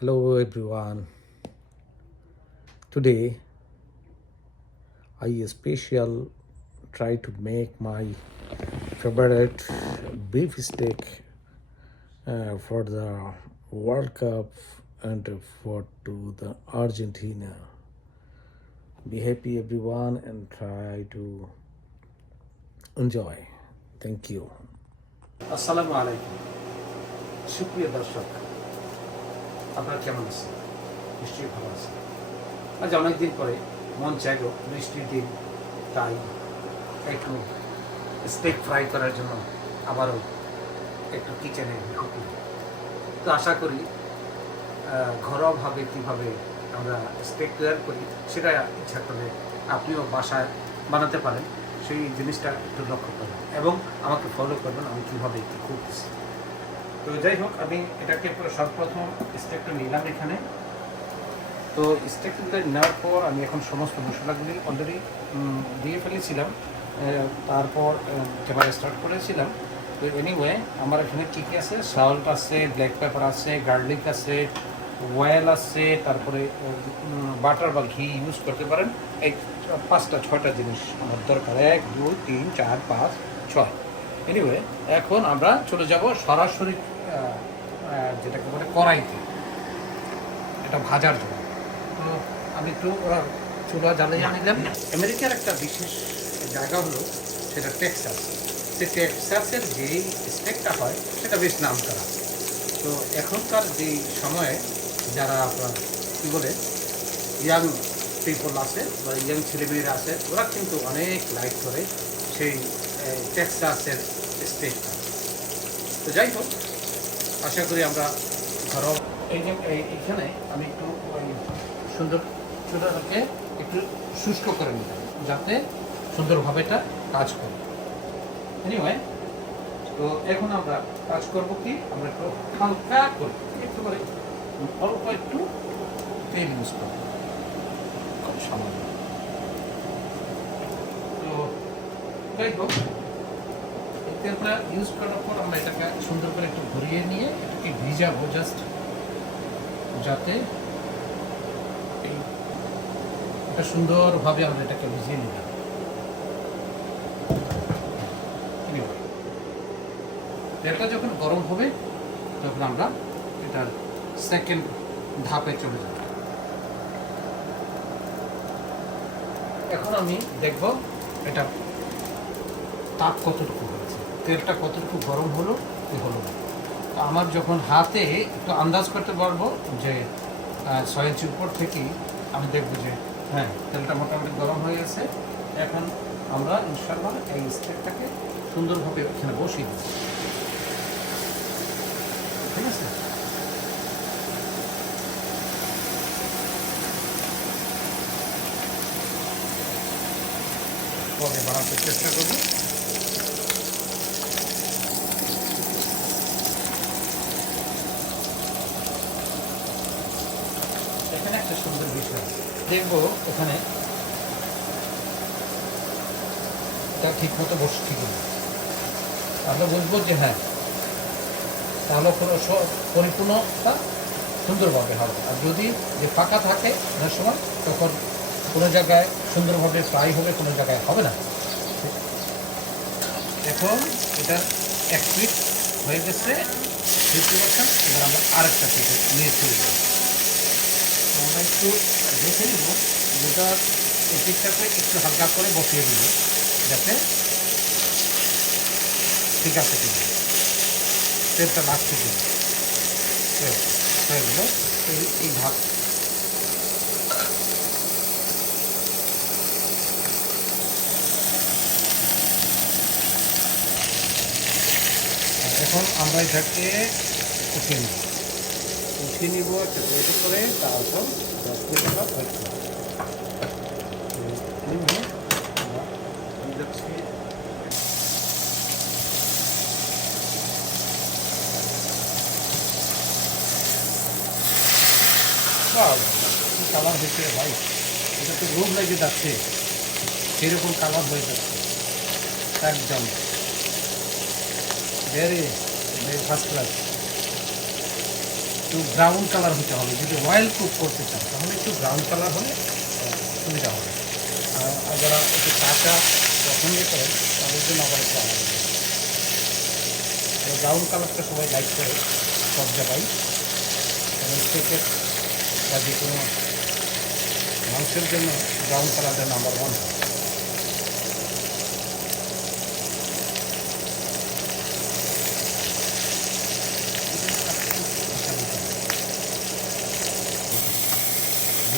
Hello everyone. Today I special try to make my favorite beef steak for the World Cup and for to the Argentina. Be happy everyone and try to enjoy. Thank you. আসসালামু আলাইকুম সুপ্রিয় দর্শক, আপনারা কেমন আছেন? নিশ্চয়ই ভালো আছেন। আজ অনেকদিন পরে মন চাইল বৃষ্টির দিন, তাই একটু স্টেক ফ্রাই করার জন্য আবারও একটু কিচেনে ঢুকি। তো আশা করি ঘরোয়াভাবে কীভাবে আমরা স্টেক তৈরি করি সেটা ইচ্ছা করলে আপনিও বাসায় বানাতে পারেন। সেই জিনিসটা একটু লক্ষ্য করবেন এবং আমাকে ফলো করবেন আমি কীভাবে কী করতেছি। তো যাই হোক, আমি এটাকে সর্বপ্রথম স্টেকটা নিলাম এখানে। তো স্টেকটা নেওয়ার পর আমি এখন সমস্ত মশলাগুলি অলরেডি দিয়ে ফেলেছিলাম, তারপর ক্যামেরা স্টার্ট করেছিলাম। তো এনিওয়ে আমার এখানে কী কী আছে, সল্ট আছে, ব্ল্যাক পেপার আছে, গার্লিক আছে, অয়েল আছে, তারপরে বাটার বা ঘি ইউজ করতে পারেন। এই 5-6টা জিনিস আমার দরকার, 1 2 3 4 5 6। এনিওয়ে এখন আমরা চলে যাব সরাসরি যেটাকে বলে কড়াইতে এটা ভাজার জন্য। তো আমি একটু চুলা জ্বালিয়ে নিলাম। আমেরিকার একটা বিশেষ জায়গা হলো সেটা টেক্সাস। সে টেক্সাসের যেই স্টেকটা হয় সেটা বেশ নাম করা। তো এখনকার যে সময়ে যারা আপনার কী বলে ইয়াং পিপল আছে বা ইয়াং ছেলেমেয়েরা আছে, ওরা কিন্তু অনেক লাইক করে সেই টেক্সাসের স্টেকটা। তো যাই হোক, আশা করি আমরা ঘরোয়া এইখানে আমি একটু সুন্দর চুলাটাকে একটু শুষ্ক করে নিলাম যাতে সুন্দরভাবে এটা কাজ করে। এনিওয়ে, তো এখন আমরা কাজ করবো কি, আমরা একটু হালকা করে একটু করে অল্প একটু তেল ইউজ করবো, খুব সামান্য। তো যাই হোক, তেলটা ইউজ করার পর আমরা এটাকে সুন্দর করে একটু ঘুরিয়ে নিয়ে এটাকে ভিজাবো জাস্ট, যাতে এটা সুন্দরভাবে আমরা এটাকে ভিজিয়ে নিলাম। তেলটা যখন গরম হবে তখন আমরা এটার সেকেন্ড ধাপে চলে যাব। এখন আমি দেখব এটা তাপ কতটুকু হয়েছে, তেলটা কতটুকু গরম হলো কি হলো না। তো আমার যখন হাতে একটু আন্দাজ করতে পারবো যে 6 ইঞ্চির উপর থেকেই আমি দেখবো যে হ্যাঁ তেলটা মোটামুটি গরম হয়ে গেছে। এখন আমরা ইনশাআল্লাহ এই স্টেকটাকে সুন্দরভাবে এখানে বসিয়ে দেব। ঠিক আছে, পরে বানাতে চেষ্টা করবো। এখানে একটা সুন্দর বিষয় দেখবো, এখানে এটা ঠিক মতো বসছে কিনা, আমরা বুঝবো যে হ্যাঁ তাহলে কোনো পরিপূর্ণতা সুন্দরভাবে হবে। আর যদি যে ফাঁকা থাকে অনেক সময়, তখন কোনো জায়গায় সুন্দরভাবে ফ্রাই হবে, কোনো জায়গায় হবে না। এখন এটা 1 পিঠ হয়ে গেছে 50%। এবার আমরা আরেকটা পিঠে নিয়ে চলে যাব। আমরা একটু দেখে নিব যেটা এই পিঠটাকে একটু হালকা করে বসিয়ে দিব যাতে ঠিক আছে কিনা, তেলটা লাগছে কিনা। হয়ে গেল এই ভাত। এখন আমরা এটাকে উঠিয়ে নিব একটা তৈরি করে, তারপর 10 মিনিট বা 5 মিনিট যাচ্ছি। কি কালার হয়েছে ভাই, এটা তো রোগ লেগে যাচ্ছে, সেরকম কালার হয়ে যাচ্ছে একদম ভেরি ফার্স্ট ক্লাস। একটু ব্রাউন কালার হতে হবে। যদি অয়েল কুক করতে চান তাহলে একটু ব্রাউন কালার হলে সুবিধা হবে। আর যারা একটু কাঁচা পছন্দ করেন তাদের জন্য আবার একটু আলাদা। ব্রাউন কালারটা সবাই লাইক করে সব জায়গায়, কারণ স্টেকের বা যে কোনো মাংসের জন্য ব্রাউন কালারটা নাম্বার 1।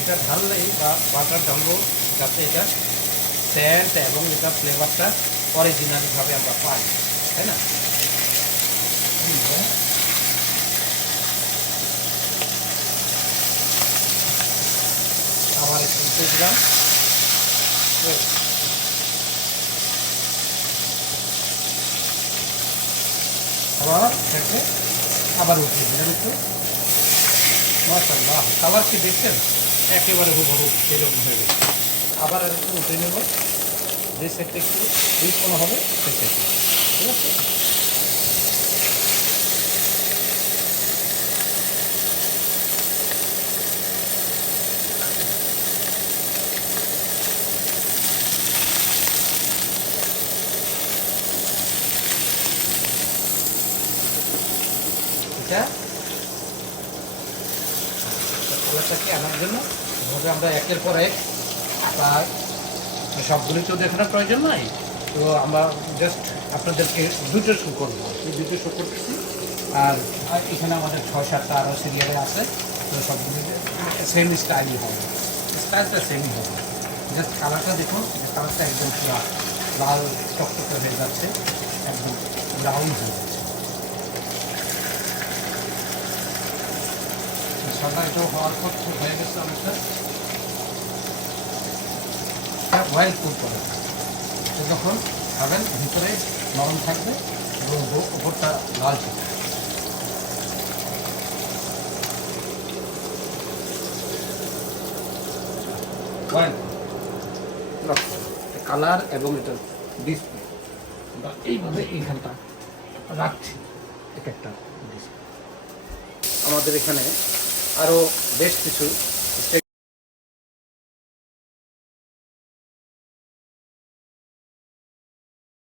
এটা ঢাললেই বা বাটার ঢালবো যাতে এটা স্যান্ড এবং এটা ফ্লেভারটা অরিজিনালিভাবে আমরা পাই, তাই না? আবার একটু উঠে দিলাম, আবার থেকে আবার উঠিয়ে দিলাম একটু। মাশাআল্লাহ, কালার কি দেখছেন? একেবারে হুবহু সেরকম হয়ে গেছে। আবার আর একটু উঠে নেব, যে সেটটা একটু রিস্পন হবে সেই সেটটা, ঠিক আছে? এটা কালারটাকে আনার জন্য এভাবে আমরা একের পর এক, আর সবগুলি তো দেখানোর প্রয়োজন নাই, তো আমরা জাস্ট আপনাদেরকে দুটো শো করবো, এই দুটো শো করতেছি। আর এখানে আমাদের 6-7টা আরও সিরিয়ালে আছে, তো সবগুলি সেম স্টাইলই হবে, স্টাইলটা সেমই হবে। জাস্ট কালারটা দেখুন, কালারটা একদম পুরো লাল টকটকে হয়ে যাচ্ছে, একদম ব্রাউন হয়ে যাচ্ছে। সাদা এটাও হওয়ার পর খুব হয়ে গেছে অনেকটা অয়েল কুক করা। তো যখন খাবেন ভিতরে নরম থাকবে এবং উপরটা লাল থাকবে। অয়েল কালার এবং এটার ডিসপ্লে আমরা এইভাবে এইখানটা রাখছি, এক একটা ডিসপ্লে। আমাদের এখানে আরও বেশ কিছু